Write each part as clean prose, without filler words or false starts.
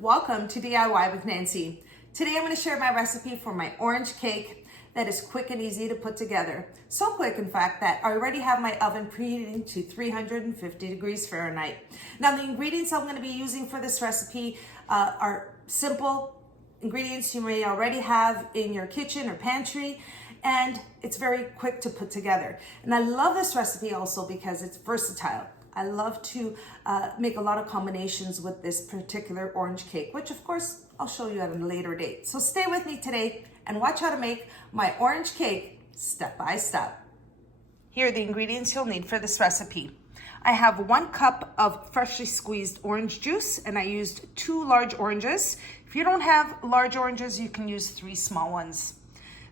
Welcome to DIY with Nancy. Today I'm going to share my recipe for my orange cake that is quick and easy to put together. So quick, in fact, that I already have my oven preheating to 350 degrees Fahrenheit. Now the ingredients I'm going to be using for this recipe are simple ingredients you may already have in your kitchen or pantry, and it's very quick to put together. And I love this recipe also because it's versatile. I love to make a lot of combinations with this particular orange cake, which of course I'll show you at a later date. So stay with me today and watch how to make my orange cake step by step. Here are the ingredients you'll need for this recipe. I have 1 cup of freshly squeezed orange juice, and I used 2 large oranges. If you don't have large oranges, you can use 3 small ones.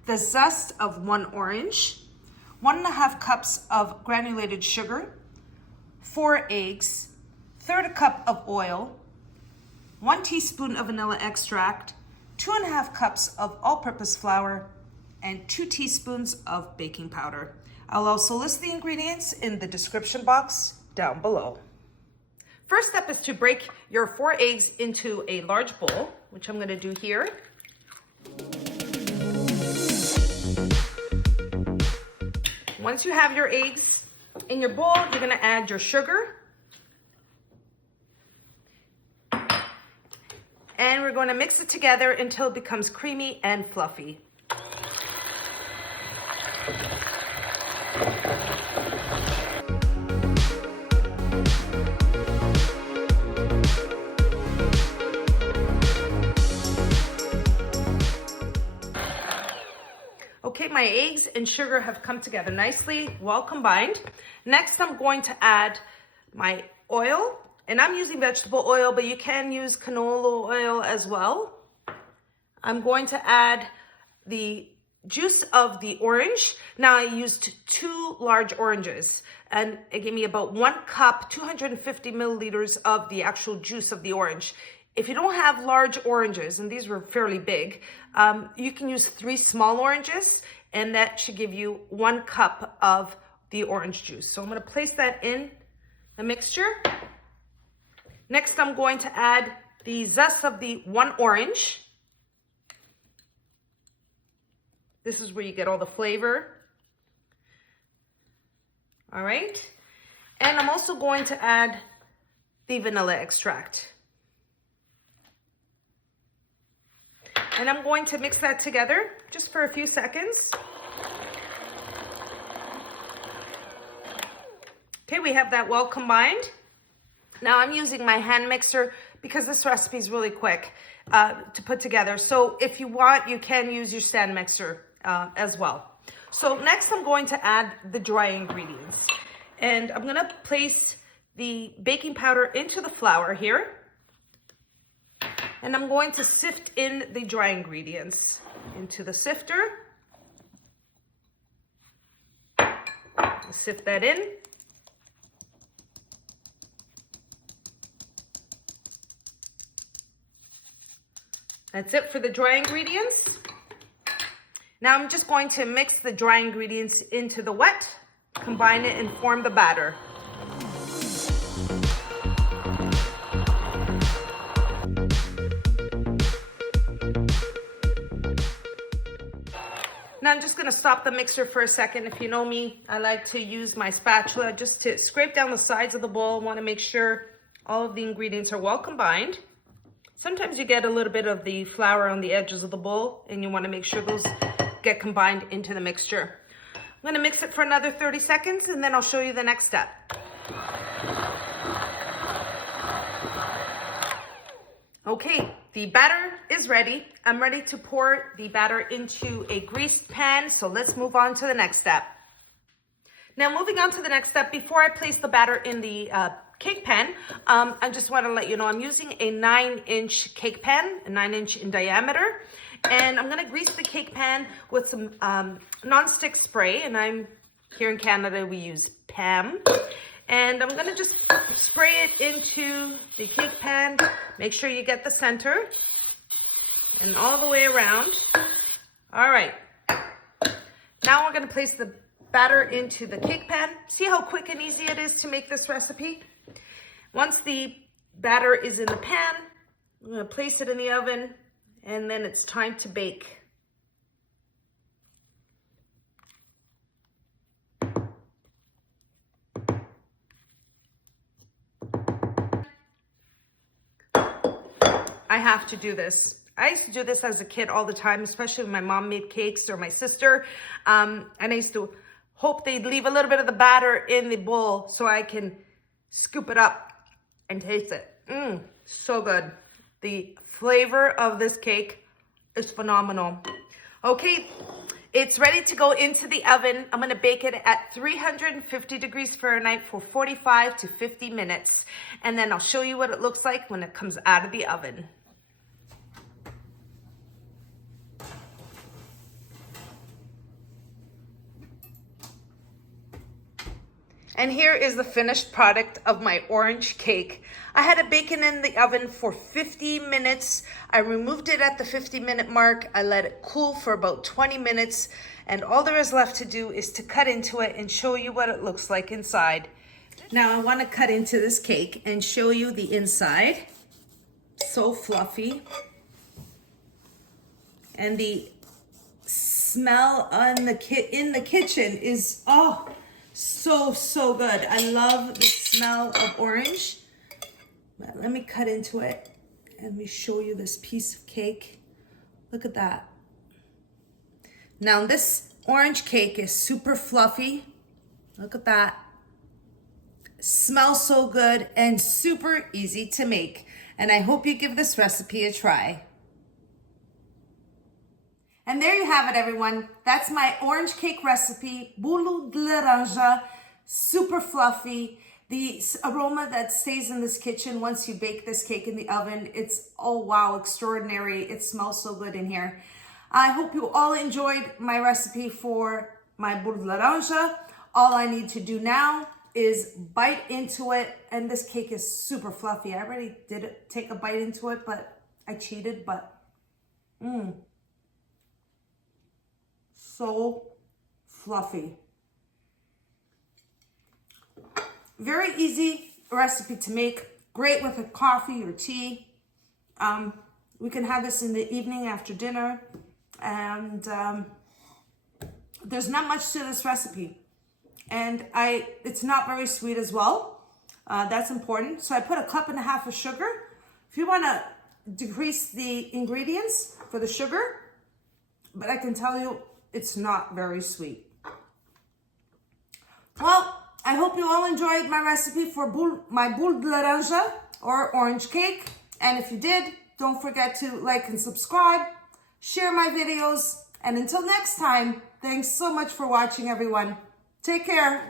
The zest of 1 orange, 1.5 cups of granulated sugar, 4 eggs, 1/3 cup of oil, 1 teaspoon of vanilla extract, 2.5 cups of all-purpose flour, and 2 teaspoons of baking powder. I'll also list the ingredients in the description box down below. First step is to break your 4 eggs into a large bowl, which I'm going to do here. Once you have your eggs in your bowl, you're going to add your sugar. And we're going to mix it together until it becomes creamy and fluffy. Okay, my eggs and sugar have come together nicely, well combined. Next, I'm going to add my oil, and I'm using vegetable oil, but you can use canola oil as well. I'm going to add the juice of the orange. Now I used 2 large oranges, and it gave me about 1 cup, 250 milliliters of the actual juice of the orange. If you don't have large oranges, and these were fairly big, you can use 3 small oranges, and that should give you 1 cup of the orange juice. So I'm going to place that in the mixture. Next, I'm going to add the zest of the 1 orange. This is where you get all the flavor. All right. And I'm also going to add the vanilla extract. And I'm going to mix that together just for a few seconds. Okay, we have that well combined. Now I'm using my hand mixer because this recipe is really quick to put together. So if you want, you can use your stand mixer as well. So next I'm going to add the dry ingredients. And I'm gonna place the baking powder into the flour here. And I'm going to sift in the dry ingredients into the sifter. Sift that in. That's it for the dry ingredients. Now I'm just going to mix the dry ingredients into the wet, combine it and form the batter. Now I'm just going to stop the mixer for a second. If you know me, I like to use my spatula just to scrape down the sides of the bowl. I want to make sure all of the ingredients are well combined. Sometimes you get a little bit of the flour on the edges of the bowl, and you want to make sure those get combined into the mixture. I'm going to mix it for another 30 seconds, and then I'll show you the next step. Okay, the batter is ready. I'm ready to pour the batter into a greased pan, so let's move on to the next step. Now, moving on to the next step, before I place the batter in the cake pan, I just want to let you know I'm using a 9-inch cake pan, a 9-inch in diameter, and I'm going to grease the cake pan with some non-stick spray, and I'm Here in Canada, we use Pam. And I'm gonna just spray it into the cake pan. Make sure you get the center and all the way around. All right. Now we're gonna place the batter into the cake pan. See how quick and easy it is to make this recipe? Once the batter is in the pan, I'm gonna place it in the oven, and then it's time to bake. I have to do this. I used to do this as a kid all the time, especially when my mom made cakes or my sister. And I used to hope they'd leave a little bit of the batter in the bowl so I can scoop it up and taste it. So good. The flavor of this cake is phenomenal. Okay, it's ready to go into the oven. I'm gonna bake it at 350 degrees Fahrenheit for 45 to 50 minutes. And then I'll show you what it looks like when it comes out of the oven. And here is the finished product of my orange cake. I had it baking in the oven for 50 minutes. I removed it at the 50-minute mark. I let it cool for about 20 minutes. And all there is left to do is to cut into it and show you what it looks like inside. Now I want to cut into this cake and show you the inside. So fluffy. And the smell in the kitchen is, oh, so good. I love the smell of orange. But let me cut into it and let me show you this piece of cake. Look at that. Now this orange cake is super fluffy. Look at that. Smells so good and super easy to make. And I hope you give this recipe a try. And there you have it, everyone. That's my orange cake recipe, Bolo de Laranja, super fluffy. The aroma that stays in this kitchen once you bake this cake in the oven, it's, oh wow, extraordinary. It smells so good in here. I hope you all enjoyed my recipe for my Bolo de Laranja. All I need to do now is bite into it, and this cake is super fluffy. I already did take a bite into it, but I cheated, but so fluffy. Very easy recipe to make. Great with a coffee or tea. We can have this in the evening after dinner. And there's not much to this recipe. And it's not very sweet as well. That's important. So I put 1.5 cups of sugar. If you want to decrease the ingredients for the sugar, but I can tell you, it's not very sweet. Well, I hope you all enjoyed my recipe for my Bolo de Laranja or orange cake. And if you did, don't forget to like and subscribe, share my videos. And until next time, thanks so much for watching, everyone. Take care.